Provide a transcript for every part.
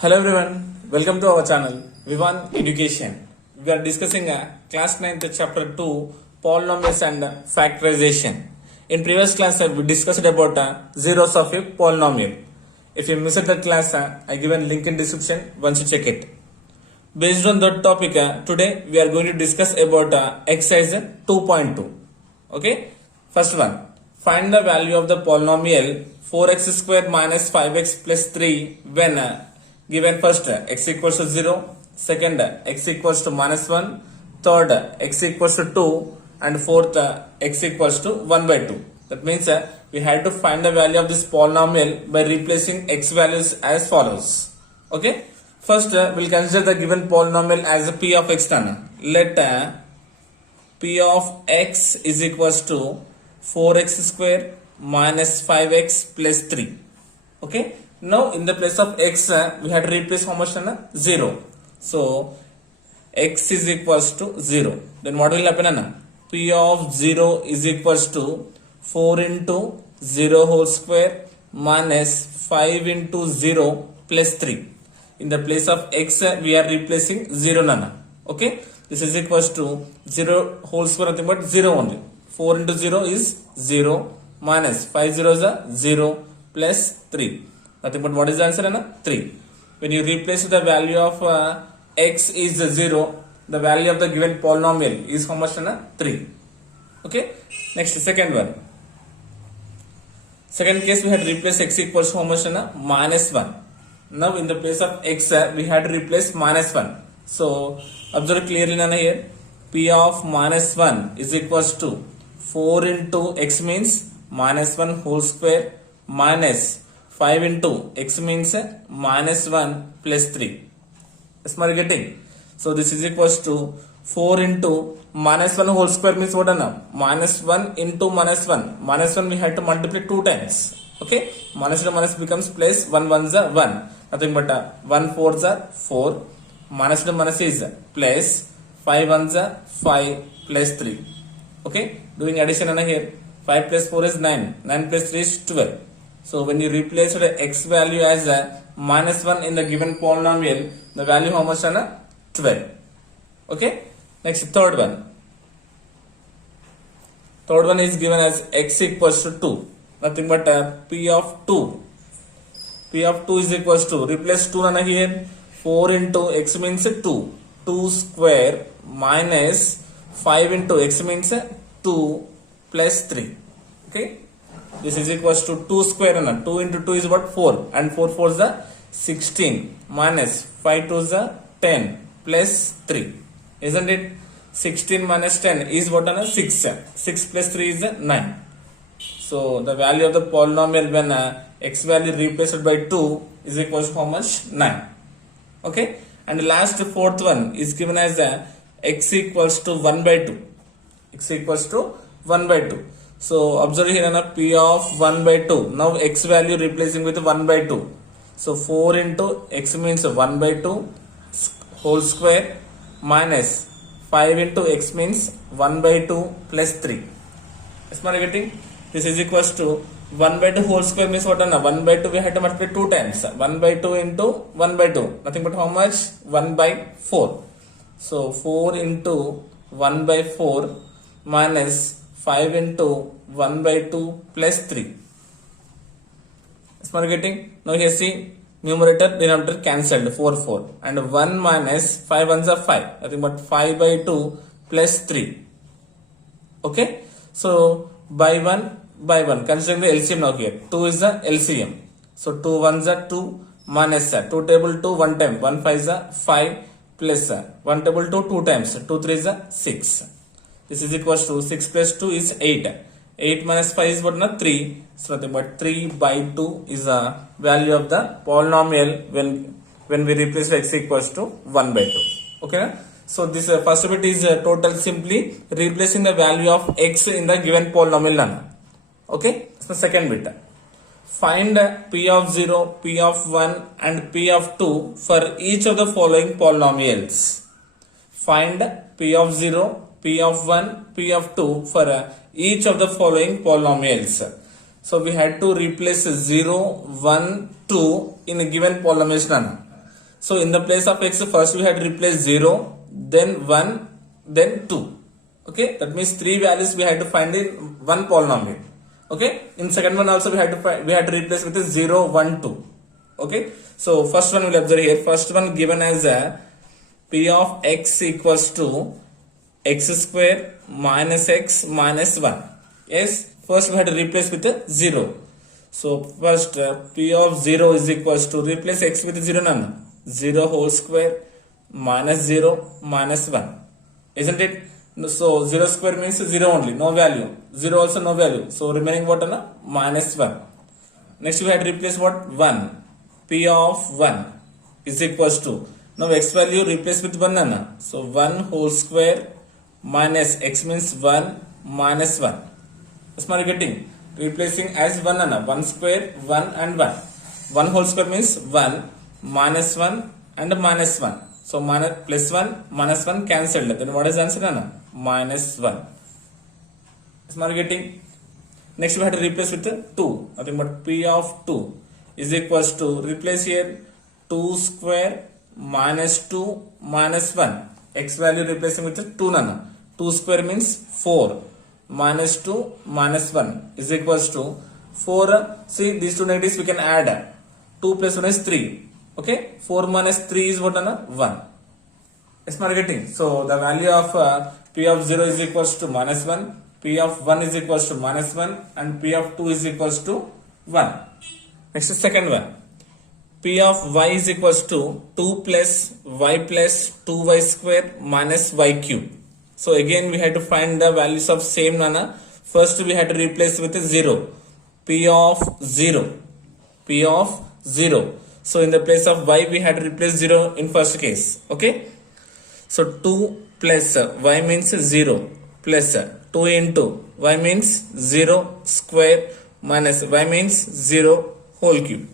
Hello everyone, welcome to our channel Vivan Education. We are discussing class 9th chapter 2 polynomials and factorization. In previous class we discussed about zeros of a polynomial. If you missed that class, I given link in description once you check it. Based on that topic, today we are going to discuss about exercise 2.2. Okay, first one, find the value of the polynomial 4x square minus 5x plus 3 when given first x equals to 0, second x equals to minus 1, third x equals to 2, and fourth x equals to 1 by 2. That means we had to find the value of this polynomial by replacing x values as follows. Okay, first we'll consider the given polynomial as a p of x. Let p of x is equals to 4x square minus 5x plus 3. Okay, now in the place of x we had to replace how much? 0. So x is equals to 0. Then what will happen? P of 0 is equals to 4 into 0 whole square minus 5 into 0 plus 3. In the place of x we are replacing 0 nana. Okay, this is equals to 0 whole square, nothing but 0 only. 4 into 0 is 0 minus 5 zeros are 0 plus 3. Nothing but what is the answer? 3. When you replace the value of x is 0, the value of the given polynomial is how much? 3. Okay. Next, second one. Second case we had to replace x equals to how much? Minus 1. Now in the place of x we had to replace minus 1. So observe clearly here. P of minus 1 is equals to 4 into x means minus 1 whole square minus 5 into x means minus 1 plus 3. Is my getting? So this is equals to 4 into minus 1 whole square means what? Minus 1 into minus 1. Minus 1 we had to multiply 2 times. Okay? Minus to minus becomes plus 1 ones are 1. Nothing but 1 fours are 4. Minus to minus is plus 5 ones are 5 plus 3. Okay? Doing addition here. 5 plus 4 is 9. 9 plus 3 is 12. So when you replace the x value as a minus 1 in the given polynomial, the value how much? 12. Okay. Next, third one. Third one is given as x equals to 2. Nothing but p of 2. P of 2 is equals to, replace 2 here. 4 into x means 2. 2 square minus 5 into x means 2 plus 3. Okay. This is equals to 2 square and 2 into 2 is what? 4, and 4 4 is 16 minus 5 2 is 10 plus 3. Isn't it? 16 minus 10 is what? 6. 6 plus 3 is 9. So the value of the polynomial when x value replaced by 2 is equals to how much? 9. Okay. And the last fourth one is given as x equals to 1 by 2. X equals to 1 by 2. So observe here p of 1 by 2. Now x value replacing with 1 by 2. So 4 into x means 1 by 2 whole square minus 5 into x means 1 by 2 plus 3. Is my getting? This is equals to 1 by 2 whole square means what? 1 by 2 we have to multiply 2 times. 1 by 2 into 1 by 2. Nothing but how much? 1 by 4. So 4 into 1 by 4 minus 5 into 1 by 2 plus 3. Is my getting? Now here see, numerator denominator cancelled, 4 4, and 1 minus 5 ones are 5. Nothing but 5 by 2 plus 3. Okay. So by 1 considering the LCM now here. 2 is the LCM. So 2 ones are 2 minus 2 table 2 1 time. 1 5 is 5 plus 1 table 2 2 times. 2 3 is 6. This is equals to 6 plus 2 is 8. 8 minus 5 is what? 3. So nothing but 3 by 2 is the value of the polynomial when we replace x equals to 1 by 2. Okay. So this first bit is total simply replacing the value of x in the given polynomial. Okay. So second bit. Find p of 0, p of 1 and p of 2 for each of the following polynomials. Find p of 0, p of 1, p of 2 for each of the following polynomials. So we had to replace 0, 1, 2 in a given polynomial. So in the place of x, first we had to replace 0, then 1, then 2. Okay, that means 3 values we had to find in one polynomial. Okay, in second one also we had to replace with 0, 1, 2. Okay, so first one we'll observe here. First one given as a p of x equals to x square minus x minus 1. Yes, first we had to replace with 0. So first p of 0 is equals to replace x with 0 none. 0 whole square minus 0 minus 1. Isn't it? So 0 square means 0 only, no value. 0 also no value. So remaining what? Minus 1. Next we had to replace what? 1. P of 1 is equals to, now x value replace with 1 nana. So 1 whole square minus x means 1 minus 1. That's my getting. Replacing as 1 nana. 1 square, 1 and 1. 1 whole square means 1 minus 1 and minus 1. So minus plus 1 minus 1 cancelled. Then what is the answer nana? Minus 1. That's my getting. Next we have to replace with 2. Nothing but p of 2 is equals to, replace here 2 square minus 2 minus 1. X value replacing with 2 nana. 2 square means 4 minus 2 minus 1 is equals to 4. See these two negatives we can add. 2 plus 1 is 3. Okay, 4 minus 3 is what nana? 1. Yes, we are getting. So the value of p of 0 is equals to minus 1. P of 1 is equals to minus 1 and p of 2 is equals to 1. Next is second one. P of y is equals to 2 plus y plus 2y square minus y cube. So again we had to find the values of same nana. First we had to replace with 0. P of 0. P of 0. So in the place of y we had to replace 0 in first case. Okay. So 2 plus y means 0 plus 2 into y means 0 square minus y means 0 whole cube.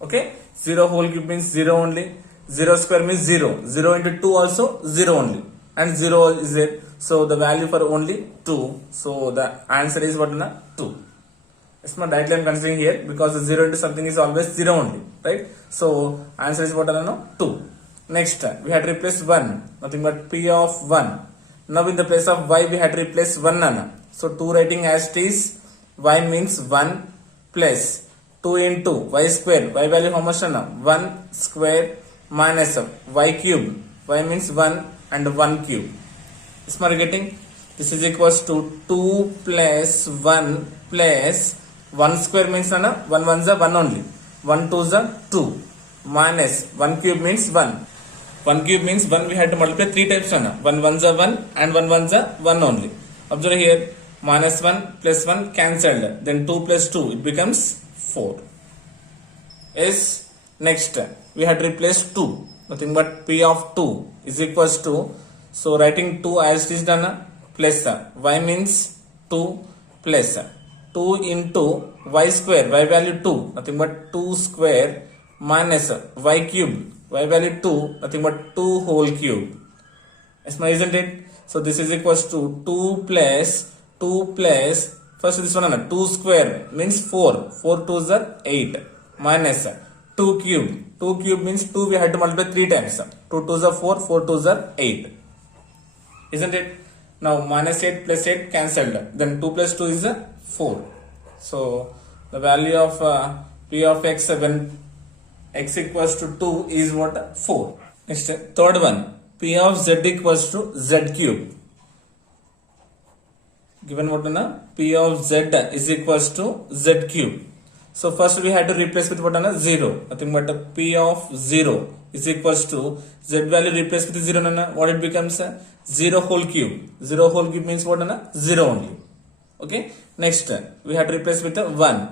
Okay, 0 whole cube means 0 only. 0 square means 0. 0 into 2 also 0 only. And 0 is it. So the value for only 2. So the answer is what? 2. It's not directly I am considering here because the 0 into something is always 0 only. Right? So answer is what? 2. Next we had to replace 1. Nothing but p of 1. Now in the place of y we had to replace 1 nana. So 2 writing as it is. Y means 1 plus 2 into y square. Y value how much nana? 1 square minus y cube. Y means 1 and 1 cube. Is my getting? This is equals to 2 plus 1 plus 1 square means nana? 1 1 is 1 only. 1 2 is 2 minus 1 cube means 1. 1 cube means 1 we had to multiply 3 times nana. 1 1 is 1 and 1 1 is 1 only. Observe here minus 1 plus 1 cancelled. Then 2 plus 2 it becomes 4. Yes. Next we had to replace 2. Nothing but p of 2 is equals to, so writing 2 as it is done plus y means 2 plus 2 into y square. Y value 2. Nothing but 2 square minus y cube. Y value 2. Nothing but 2 whole cube. Yes, isn't it? So this is equals to 2 plus first this one 2 square means 4. 4 2 is 8 minus 2 cube. 2 cube means 2 we had to multiply 3 times. 2 2 is 4. 4 2 is 8. Isn't it? Now minus 8 plus 8 cancelled. Then 2 plus 2 is 4. So the value of p of x when x equals to 2 is what? 4. Next third one. P of z equals to z cube. Given what na? P of z is equals to z cube. So first we had to replace with what na? 0. Nothing but p of 0 is equals to z value replace with 0 na? What it becomes? 0 whole cube. 0 whole cube means what na? 0 only. Okay. Next we had to replace with 1.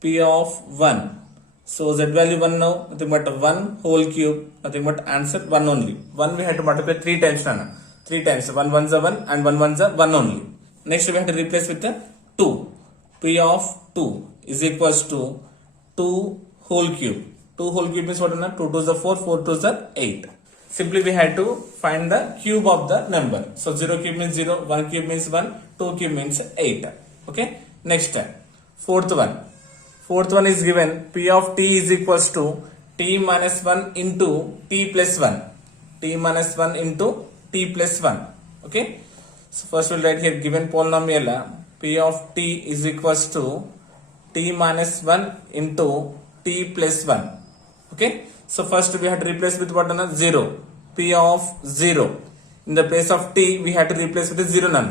P of 1. So z value 1 now. Nothing but 1 whole cube. Nothing but answer 1 only. 1 we had to multiply 3 times na? 3 times. 1 1 is 1 and 1 1 is 1 only. Next we have to replace with 2. P of 2 is equals to 2 whole cube. 2 whole cube means what? 2 2 is 4, 4 2 is 8. Simply we had to find the cube of the number. So 0 cube means 0, 1 cube means 1, 2 cube means 8. Okay. Next fourth one. Fourth one is given p of t is equals to t minus 1 into t plus 1. T minus 1 into t plus 1. Okay. So first we'll write here given polynomial p of t is equals to t minus 1 into t plus 1. Okay. So first we had to replace with what? 0. P of 0. In the place of t we had to replace with 0 none.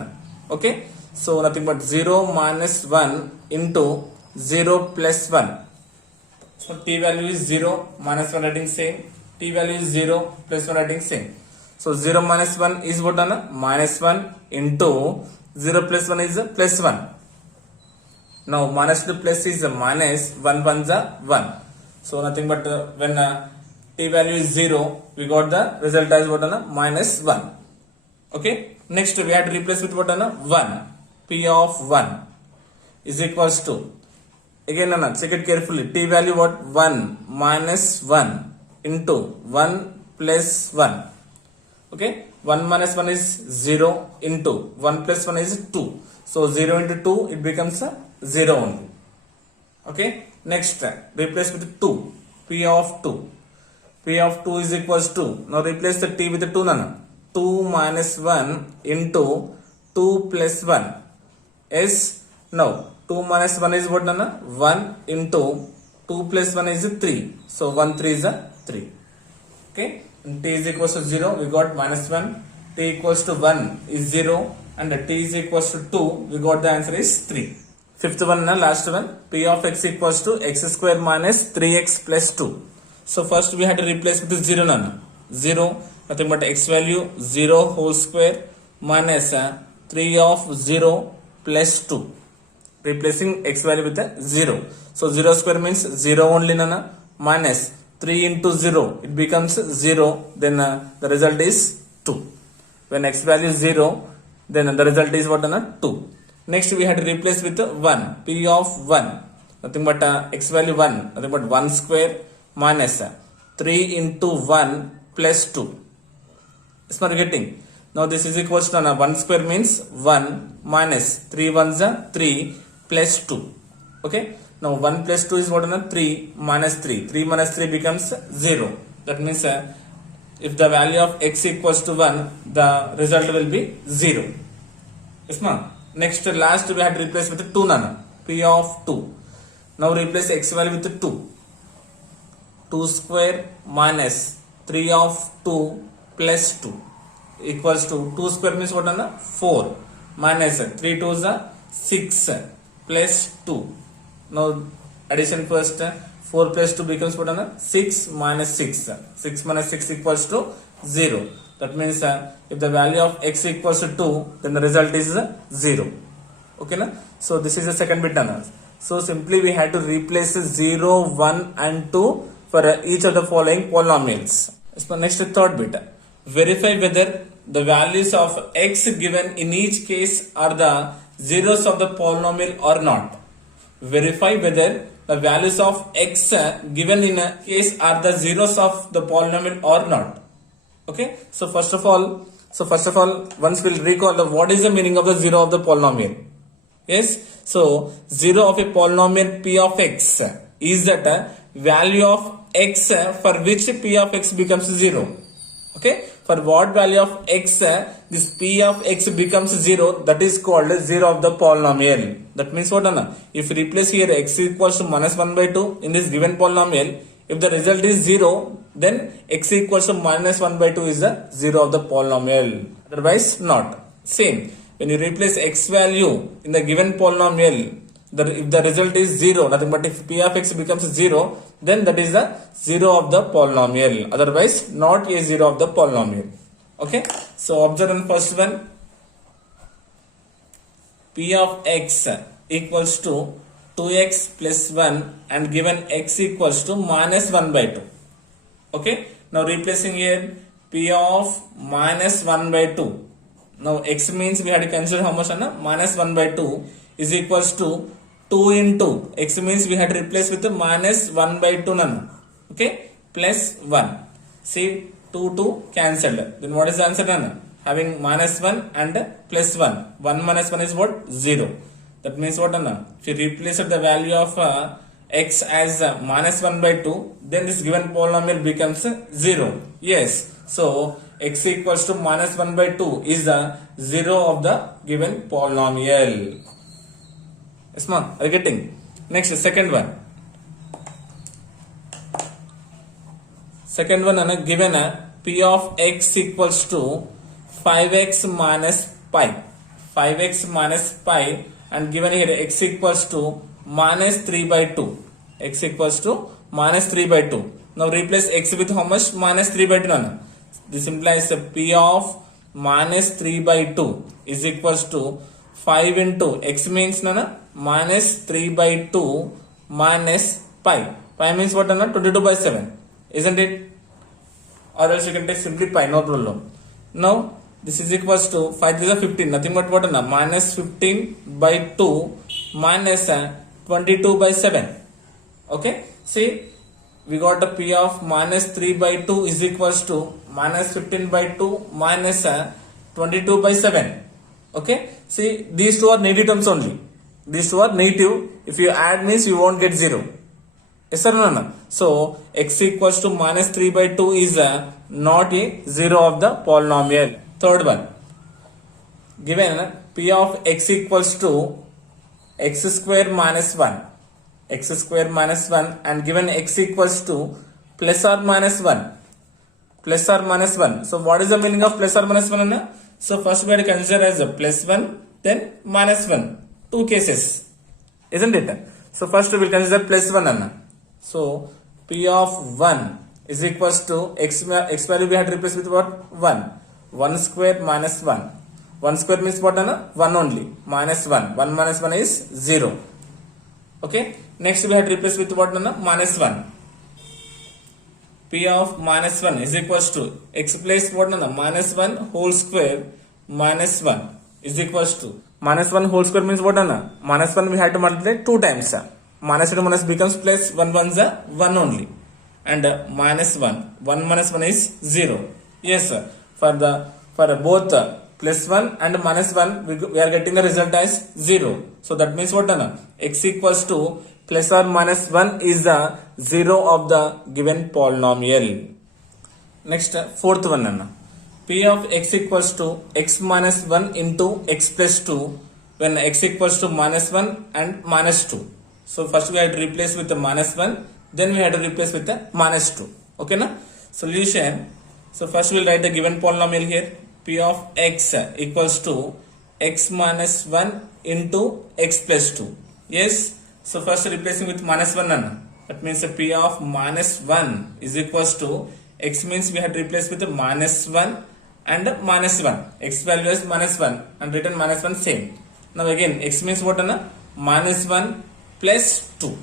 Okay. So nothing but 0 minus 1 into 0 plus 1. So t value is 0, minus 1 writing same. T value is 0, plus 1 writing same. So 0 minus 1 is what? Minus 1 into 0 plus 1 is plus 1. Now minus to plus is minus, 1 1 is 1. So nothing but when t value is 0, we got the result as what? Minus 1. Okay. Next we have to replace with what? 1. P of 1 is equals to, again check it carefully, t value what? 1 minus 1 into 1 plus 1. Okay. 1 minus 1 is 0 into 1 plus 1 is 2. So 0 into 2 it becomes 0 only. Okay. Next replace with 2. P of 2. P of 2 is equals to, now replace the t with the 2 nana. 2 minus 1 into 2 plus 1 is, now 2 minus 1 is what? 1 into 2 plus 1 is 3. So 1 3 is 3. Okay. And t is equals to 0. We got minus 1. T equals to 1 is 0. And t is equals to 2. We got the answer is 3. Fifth one, last one. P of x equals to x square minus 3x plus 2. So first we had to replace with 0 none. 0. Nothing but x value 0 whole square minus 3 of 0 plus 2. Replacing x value with 0. So 0 square means 0 only nana, minus 3 into 0 it becomes 0, then the result is 2. When x value is 0, then the result is what? 2. Next we had to replace with 1. P of 1, nothing but x value 1, nothing but 1 square minus 3 into 1 plus 2. It's not getting. Now this is equals to 1 square means 1 minus 3 ones are 3 plus 2. Okay. Now 1 plus 2 is what? 3 minus 3. 3 minus 3 becomes 0. That means if the value of x equals to 1, the result will be 0. Yes, ma'am. Next last we have to replace with 2 nana. P of 2. Now replace x value with 2. 2 square minus 3 of 2 plus 2 equals to, 2 square means what? 4 minus 3 2 is 6 plus 2. Now addition first, 4 plus 2 becomes what? 6 minus 6. 6 minus 6 equals to 0. That means if the value of x equals to 2, then the result is 0. Okay na? So this is the second bit done. So simply we had to replace 0, 1 and 2 for each of the following polynomials. So next third bit. Verify whether the values of x given in each case are the zeros of the polynomial or not. Verify whether the values of x given in a case are the zeros of the polynomial or not. Okay. So first of all, once we'll recall what is the meaning of the zero of the polynomial. Yes. So 0 of a polynomial p of x is that value of x for which p of x becomes 0. Okay. For what value of x this p of x becomes 0, that is called 0 of the polynomial. That means what? If you replace here x equals to minus 1 by 2 in this given polynomial, if the result is 0, then x equals to minus 1 by 2 is the 0 of the polynomial. Otherwise not. Same. When you replace x value in the given polynomial, if the result is 0, nothing but if p of x becomes 0, then that is the 0 of the polynomial. Otherwise not a 0 of the polynomial. Okay. So observe on first one. P of x equals to 2x plus 1 and given x equals to minus 1 by 2. Okay. Now replacing here p of minus 1 by 2. Now x means we had to consider how much? Minus 1 by 2 is equals to 2 into x means we had to replace with the minus 1 by 2 none. Okay. Plus 1. See 2 2 cancelled. Then what is the answer none? Having minus 1 and plus 1. 1 minus 1 is what? 0. That means what? If you replace the value of x as minus 1 by 2, then this given polynomial becomes 0. Yes. So x equals to minus 1 by 2 is the 0 of the given polynomial. Yes, ma'am. Are you getting? Next, second one. Second one, given p of x equals to 5x minus pi. 5x minus pi, and given here x equals to minus 3 by 2. X equals to minus 3 by 2. Now replace x with how much? Minus 3 by 2. Nana. This implies p of minus 3 by 2 is equals to 5 into x means nana minus 3 by 2 minus pi. Pi means what, nana? 22 by 7. Isn't it? Or else you can take simply pi, no problem. Now this is equals to 5 is a 15, nothing but what, na? Minus 15 by 2 minus 22 by 7. Okay, see, we got a p of minus 3 by 2 is equals to minus 15 by 2 minus 22 by 7. Okay, see, these two are negative terms only. These two are negative. If you add means you won't get 0. Yes or no? So x equals to minus 3 by 2 is not a 0 of the polynomial. Third one, given p of x equals to x square minus 1. X square minus 1, and given x equals to plus or minus 1. Plus or minus 1. So what is the meaning of plus or minus 1? Anna? So first we have to consider as a plus 1, then minus 1. Two cases. Isn't it? So first we will consider plus 1. Anna. So p of 1 is equals to x value we have to replace with what? 1. 1 square minus 1. 1 square means what? Anna? 1 only. Minus 1. 1 minus 1 is 0. Okay. Next we have to replace with what? Nana? Minus 1. P of minus 1 is equals to x place what? Nana? Minus 1 whole square minus 1 is equals to minus 1 whole square means what? Nana? Minus 1 we have to multiply 2 times. Minus into minus becomes plus 1 1 is 1 only. And minus 1. 1 minus 1 is 0. Yes, sir. For both plus 1 and minus 1 we are getting the result as 0. So that means what? Nana? X equals to plus or minus 1 is the 0 of the given polynomial. Next, fourth one, Nana. P of x equals to x minus 1 into x plus 2 when x equals to minus 1 and minus 2. So first we have to replace with the minus 1, then we have to replace with the minus 2. Okay, na? Solution. So first we will write the given polynomial here. P of x equals to x minus 1 into x plus 2. Yes. So first replacing with minus 1, Nana. That means p of minus 1 is equals to x means we have to replace with the minus 1 and minus 1. X value is minus 1 and written minus 1 same. Now again x means what, Nana? Minus 1 plus 2.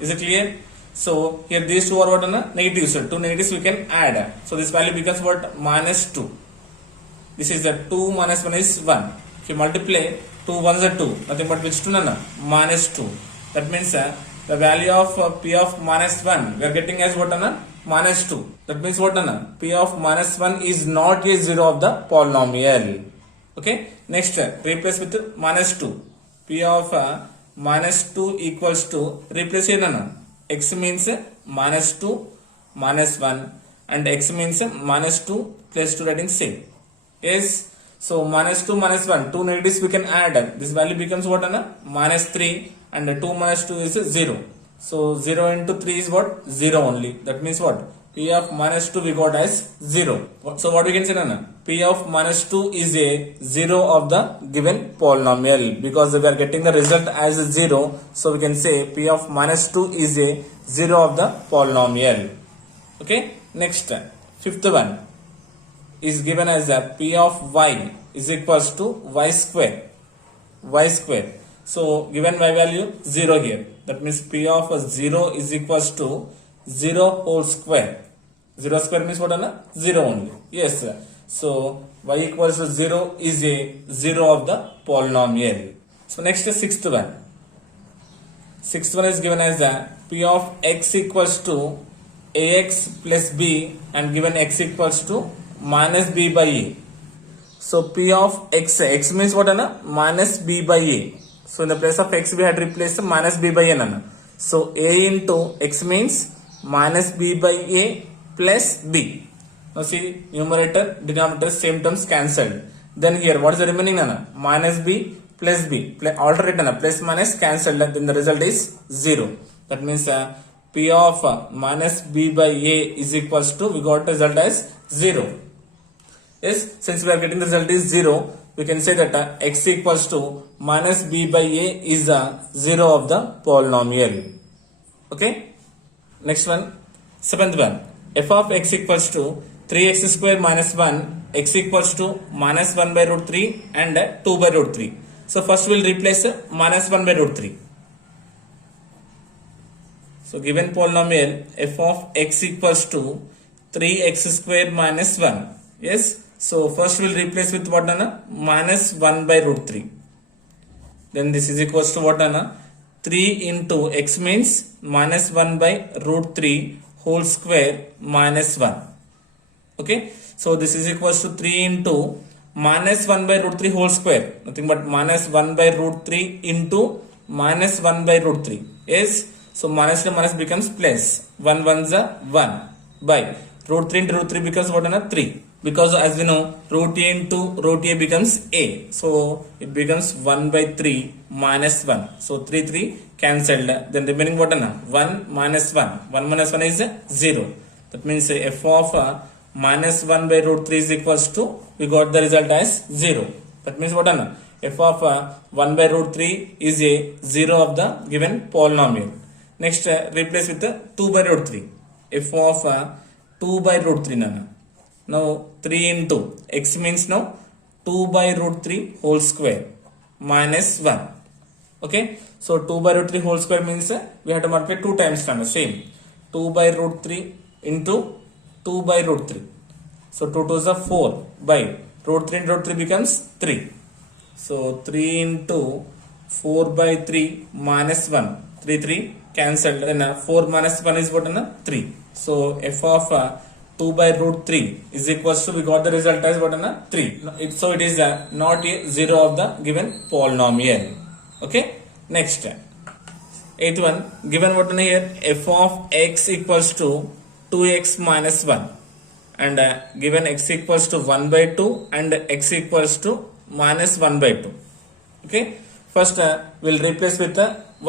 Is it clear? So here these two are what, Nana? Negatives. So two negatives we can add. So this value becomes what? Minus 2. This is the 2 minus 1 is 1. If you multiply 2 1s are 2. Nothing but which 2, Nana? Minus 2. That means the value of p of minus 1 we are getting as what, Nana? Minus 2. That means what, Nana? P of minus 1 is not a 0 of the polynomial. Okay. Next, replace with minus 2. P of minus 2 equals to, replace here, Nana? X means minus 2 minus 1 and x means minus 2 plus 2 writing same. Yes. So minus 2 minus 1, 2 negatives we can add. This value becomes what, Anna? Minus 3 and 2 minus 2 is 0. So 0 into 3 is what? 0 only. That means what? P of minus 2 we got as 0. So what we can say, Anna? P of minus 2 is a 0 of the given polynomial because we are getting the result as 0. So we can say P of minus 2 is a 0 of the polynomial. Okay. Next, fifth one is given as a p of y is equals to y square. Y square. So given y value 0 here. That means p of 0 is equals to 0 whole square. 0 square means what, Anna? 0 only. Yes, sir. So y equals to 0 is a 0 of the polynomial. So next is sixth one. Sixth one is given as a p of x equals to ax plus b and given x equals to minus b by a. So p of x means what, Anna? Minus b by a. So in the place of x we had replaced minus b by a, Anna. So a into x means minus b by a plus b. Now see, numerator, denominator, same terms cancelled. Then here, what is the remaining? Minus b plus b. Alternate plus minus cancelled. Then the result is 0. That means p of minus b by a is equals to, we got the result as 0. Yes, since we are getting the result is 0, we can say that x equals to minus b by a is the 0 of the polynomial. Okay. Next one, seventh one. F of x equals to 3x square minus 1, x equals to minus 1 by root 3 and 2 by root 3. So first we'll replace minus 1 by root 3. So given polynomial f of x equals to 3x square minus 1. Yes. So first we'll replace with what? Minus 1 by root 3. Then this is equals to what? 3 into x means minus 1 by root 3 whole square minus 1. Okay. So this is equals to 3 into minus 1 by root 3 whole square. Nothing but minus 1 by root 3 into minus 1 by root 3. Yes. So minus to minus becomes plus. 1 1 is 1 by root 3 into root 3 becomes what? 3. Because as we know, root a into root a becomes a. So it becomes 1 by 3 minus 1. So 3 3 cancelled. Then remaining what? 1 minus 1. 1 minus 1 is 0. That means f of minus 1 by root 3 is equals to, we got the result as 0. That means what? F of 1 by root 3 is a 0 of the given polynomial. Next, replace with 2 by root 3. F of 2 by root 3. Now 3 into x means now 2 by root 3 whole square minus 1. Okay. So 2 by root 3 whole square means we have to multiply 2 times. Same. 2 by root 3 into 2 by root 3. So 2 2 is 4 by root 3 into root 3 becomes 3. So 3 into 4 by 3 minus 1. 3 3 cancelled. Then 4 minus 1 is what? 3. So f of 2 by root 3 is equals to, we got the result as what? 3. So it is not a 0 of the given polynomial. Okay. Next, 8th one, given what here, f of x equals to 2x minus 1 and given x equals to 1 by 2 and x equals to minus 1 by 2. Okay. First we'll replace with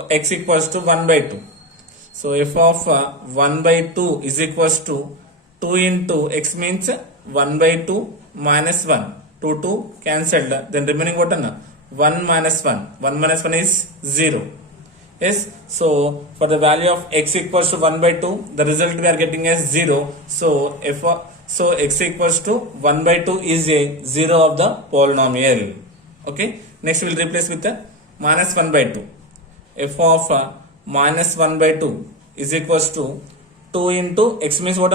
x equals to 1 by 2. So f of 1 by 2 is equals to 2 into x means 1 by 2 minus 1. 2 2 cancelled. Then remaining what? 1 minus 1. 1 minus 1 is 0. Yes. So for the value of x equals to 1 by 2, the result we are getting as 0. So x equals to 1 by 2 is a 0 of the polynomial. Okay. Next we will replace with minus 1 by 2. F of minus 1 by 2 is equals to 2 into x means what?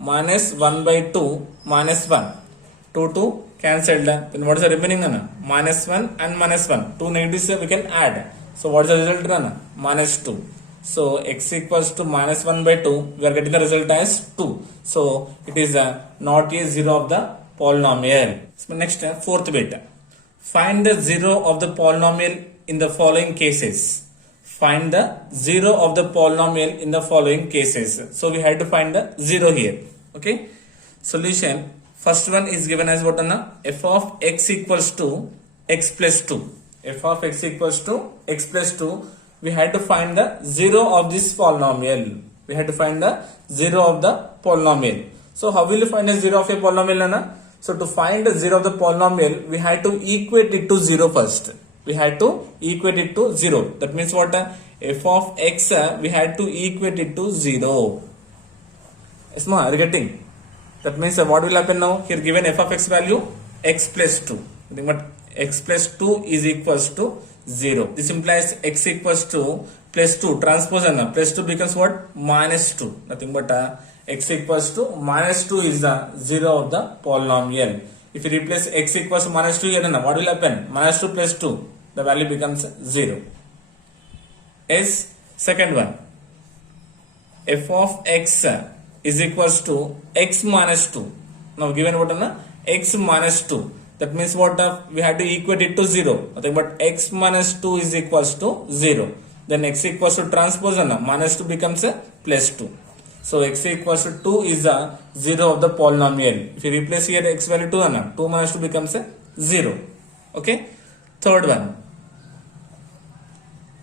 Minus 1 by 2 minus 1. 2 2 cancelled. Then what is the remaining? Minus 1 and minus 1. 2 negatives we can add. So what is the result? Minus 2. So x equals to minus 1 by 2. We are getting the result as 2. So it is not a 0 of the polynomial. So next, fourth bit. Find the 0 of the polynomial in the following cases. Find the 0 of the polynomial in the following cases. So we had to find the 0 here. Okay. Solution. First one is given as what? F of x equals to x plus 2. F of x equals to x plus 2. We had to find the 0 of this polynomial. We had to find the 0 of the polynomial. So how will you find a 0 of a polynomial? So to find the 0 of the polynomial, we had to equate it to 0 first. We had to equate it to 0. That means what? F of x, we had to equate it to 0. Yes, ma, are you getting? That means what will happen now? Here given f of x value, x plus 2. Nothing but x plus 2 is equals to 0. This implies x equals to plus 2. Transpose plus 2 becomes what? Minus 2. Nothing but x equals to minus 2 is the 0 of the polynomial. If you replace x equals to minus 2 here, what will happen? Minus 2 plus 2. The value becomes 0. Is second one. F of x is equals to x minus 2. Now given what? X minus 2. That means what? We have to equate it to 0. Nothing but x minus 2 is equals to 0. then x equals to transpose minus 2 becomes a plus 2. So x equals to 2 is a 0 of the polynomial. If you replace here x value 2 2 minus 2 becomes a 0. Okay. Third one,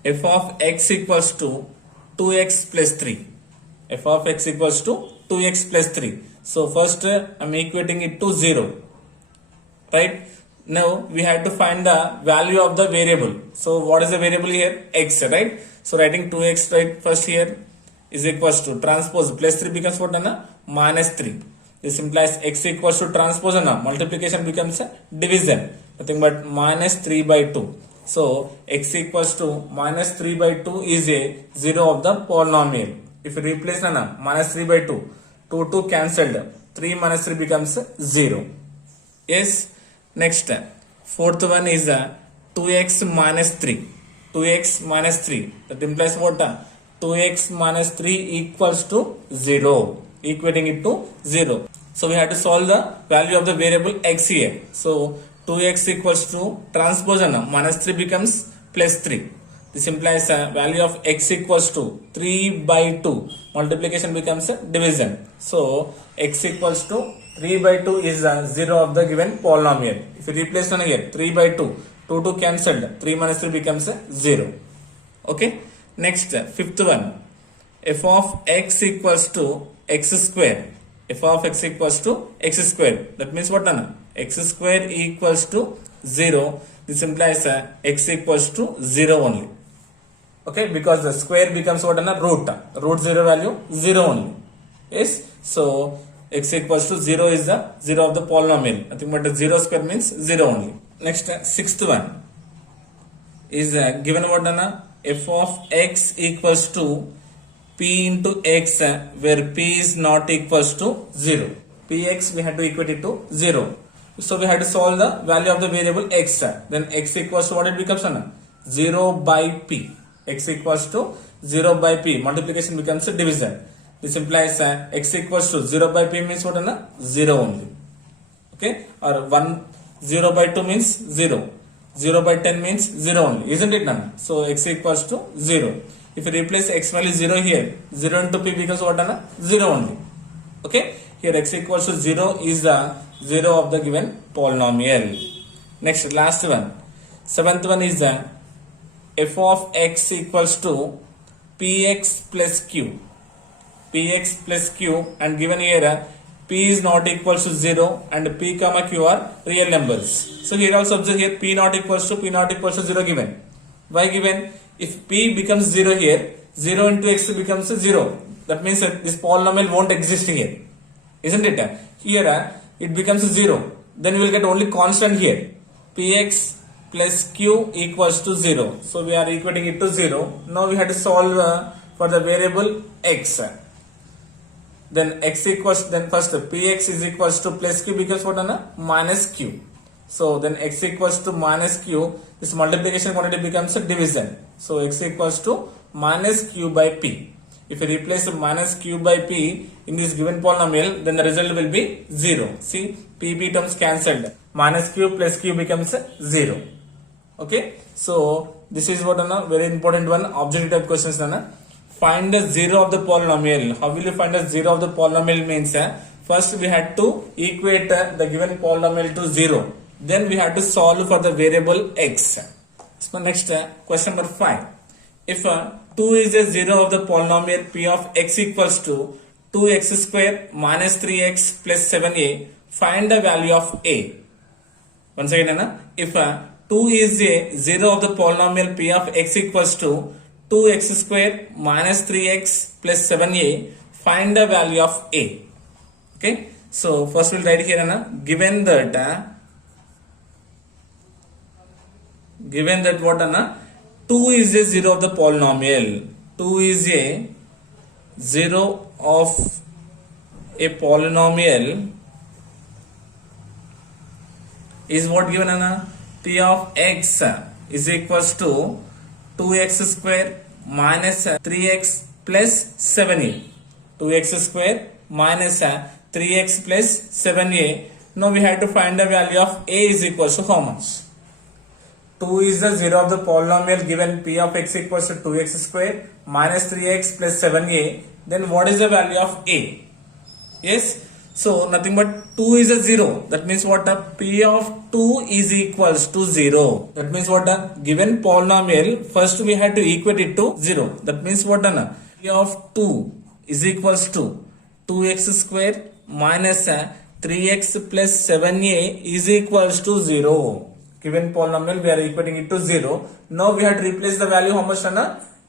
f of x equals to 2x plus 3. F of x equals to 2x plus 3. So first I'm equating it to 0. Right? Now we have to find the value of the variable. So what is the variable here? X, right? So writing 2x right first here is equals to transpose plus 3 becomes what? Minus 3. This implies x equals to transpose multiplication becomes a division. Nothing but minus 3 by 2. So x equals to minus 3 by 2 is a 0 of the polynomial. If you replace minus 3 by 2, 2 cancelled. 3 minus 3 becomes 0. Yes. Next, fourth one is 2x minus 3. 2x minus 3. That implies what? 2x minus 3 equals to 0. Equating it to 0. So we have to solve the value of the variable x here. So 2x equals to transpose minus 3 becomes plus 3. This implies value of x equals to 3 by 2. Multiplication becomes a division. So x equals to 3 by 2 is 0 of the given polynomial. If you replace one here, 3 by 2, 2 cancelled, 3 minus 3 becomes 0. Okay. Next, fifth one, f of x equals to x square. F of x equals to x square. That means what? X square equals to 0. This implies x equals to 0 only. Okay, because the square becomes what? Root. Root 0 value 0 only. Yes. So x equals to 0 is the 0 of the polynomial. Nothing but the 0 square means 0 only. Next, sixth one is given what? F of x equals to p into x where p is not equals to 0. Px we have to equate it to 0. So we have to solve the value of the variable x. Then x equals to what it becomes? 0 by p. X equals to 0 by p. Multiplication becomes a division. This implies x equals to 0 by p means what? 0 only. Okay. Or 0 by 2 means 0. 0 by 10 means 0 only. Isn't it? So x equals to 0. If you replace x value 0 here, 0 into p becomes what? 0 only. Okay. Here x equals to 0 is the 0 of the given polynomial. Next, last one. Seventh one is f of x equals to px plus q. Px plus q, and given here p is not equals to 0 and p comma q are real numbers. So here also observe here p not equals to 0 given. Why given? If p becomes 0 here, 0 into x becomes 0. That means this polynomial won't exist here. Isn't it? Here it becomes 0. Then you will get only constant here. Px plus q equals to 0. So we are equating it to 0. Now we have to solve for the variable x. Then x equals, then first px is equals to plus q becomes what? Minus q. So then x equals to minus q. This multiplication quantity becomes a division. So x equals to minus q by p. If you replace minus q by p in this given polynomial, then the result will be 0. See, p terms cancelled. Minus q plus q becomes 0. Okay. So this is what very important one. Objective type questions. Find the 0 of the polynomial. How will you find the 0 of the polynomial means? First we had to equate the given polynomial to 0. Then we had to solve for the variable x. So next question number 5. If 2 is a 0 of the polynomial p of x equals to 2x square minus 3x plus 7a, find the value of a. Once again, if 2 is a 0 of the polynomial p of x equals to 2x square minus 3x plus 7a, find the value of a. Okay. So first we'll write here, given that what 2 is a 0 of the polynomial. 2 is a 0 of a polynomial is what given? P of x is equals to 2x square minus 3x plus 7a. 2x square minus 3x plus 7a. Now we have to find the value of a is equals to how much? 2 is the 0 of the polynomial given p of x equals to 2x square minus 3x plus 7a. Then what is the value of a? Yes. So nothing but 2 is a 0. That means what? P of 2 is equals to 0. That means what? Given polynomial, first we had to equate it to 0. That means what? P of 2 is equals to 2x square minus 3x plus 7a is equals to 0. Given polynomial, we are equating it to 0. Now we have to replace the value how much?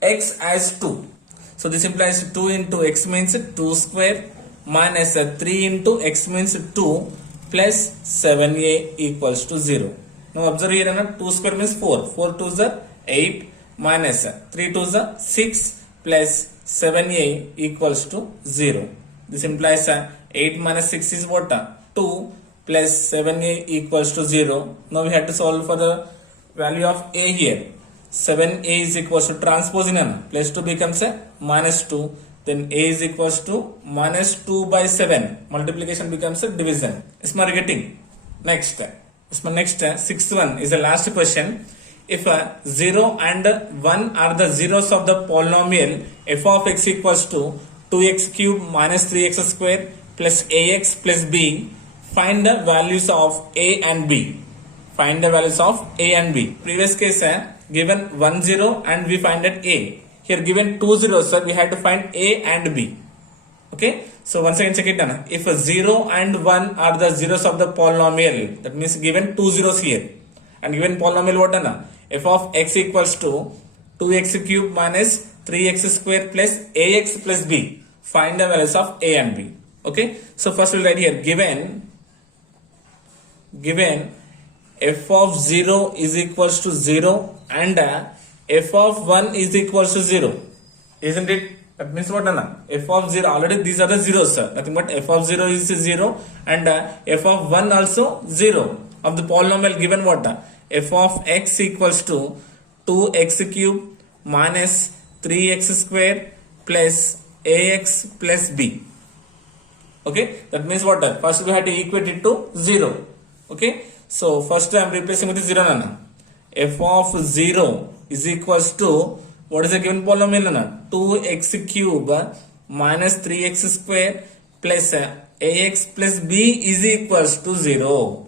X as 2. So this implies 2 into x means 2 square minus 3 into x means 2 plus 7a equals to 0. Now observe here, 2 square means 4. 4 2 is 8 minus 3 2 is 6 plus 7a equals to 0. This implies 8 minus 6 is what? 2 plus 7a equals to 0. Now we have to solve for the value of a here. 7a is equals to transpose in plus 2 becomes minus 2. Then a is equals to minus 2 by 7. Multiplication becomes a division. Is my getting? Next. Next, sixth one is the last question. If 0 and 1 are the zeros of the polynomial f of x equals to 2x cube minus 3x square plus ax plus b, find the values of a and b. Find the values of a and b. Previous case, given 1 0 and we find that a. Here given 2 zeros, we had to find a and b. Okay. So once again check it down. If 0 and 1 are the zeros of the polynomial, that means given 2 zeros here. And given polynomial what done? F of x equals to 2x cube minus 3x square plus ax plus b. Find the values of a and b. Okay. So first we'll write here given f of 0 is equals to 0 and f of 1 is equals to 0. Isn't it? That means what? F of 0, already these are the zeros, sir. Nothing but f of 0 is 0 and f of 1 also 0 of the polynomial given what? F of x equals to 2x cube minus 3x square plus ax plus b. Okay. That means what? First we have to equate it to 0. Okay. So first I am replacing with 0 nana. F of 0 is equals to what is the given polynomial nana? 2x cube minus 3x square plus ax plus b is equals to 0.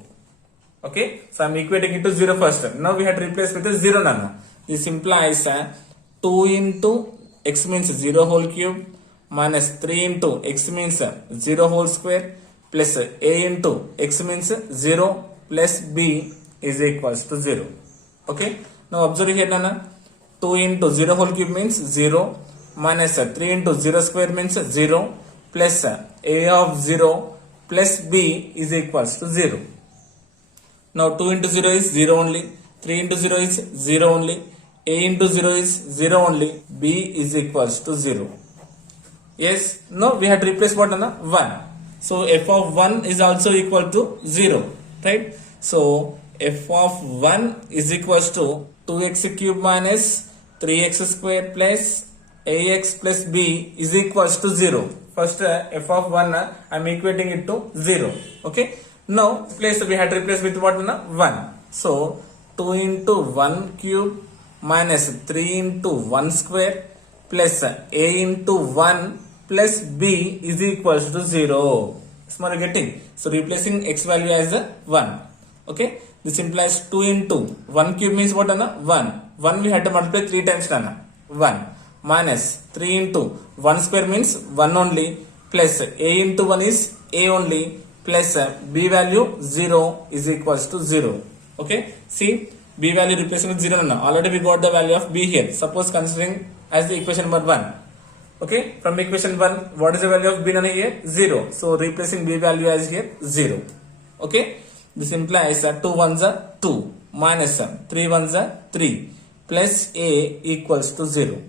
Okay. So I am equating it to 0 first. Now we have to replace with 0 nana. This implies 2 into x means 0 whole cube minus 3 into x means 0 whole square plus a into x means 0 plus b is equals to 0. Okay. Now observe here nana. 2 into 0 whole cube means 0 minus 3 into 0 square means 0 plus a of 0 plus b is equals to 0. Now 2 into 0 is 0 only, 3 into 0 is 0 only, a into 0 is 0 only, b is equals to 0. Yes, now we have to replace what? 1. So f of 1 is also equal to 0, right? So f of 1 is equals to 2x cube minus 3x square plus ax plus b is equals to 0. First f of 1 I am equating it to 0. Okay. Now place we have to replace with what? 1. So 2 into 1 cube minus 3 into 1 square plus a into 1 plus b is equals to 0. Small getting. So replacing x value as 1. Okay. This implies 2 into 1 cube means what? 1. 1 we had to multiply 3 times. 1 minus 3 into 1 square means 1 only plus a into 1 is a only plus b value 0 is equals to 0. Okay. See b value replacing with 0. Already we got the value of b here. Suppose considering as the equation number 1. Okay. From equation 1 what is the value of b here? 0. So replacing b value as here 0. Okay. This implies 2 ones are 2 minus 3 ones are 3 plus a equals to 0.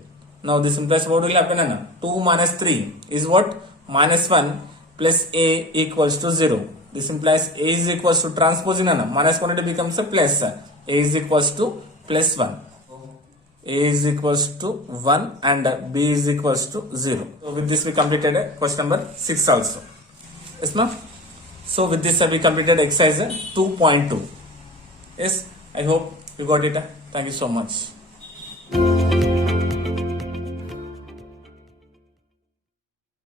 Now this implies what will happen? 2 minus 3 is what? Minus 1 plus a equals to 0. This implies a is equals to transpose in minus quantity becomes a plus. A is equals to plus 1. A is equals to 1 and b is equals to 0. So with this we completed question number 6 also. Yes ma'am? So with this we completed exercise 2.2. Yes, I hope You got it? Thank you so much.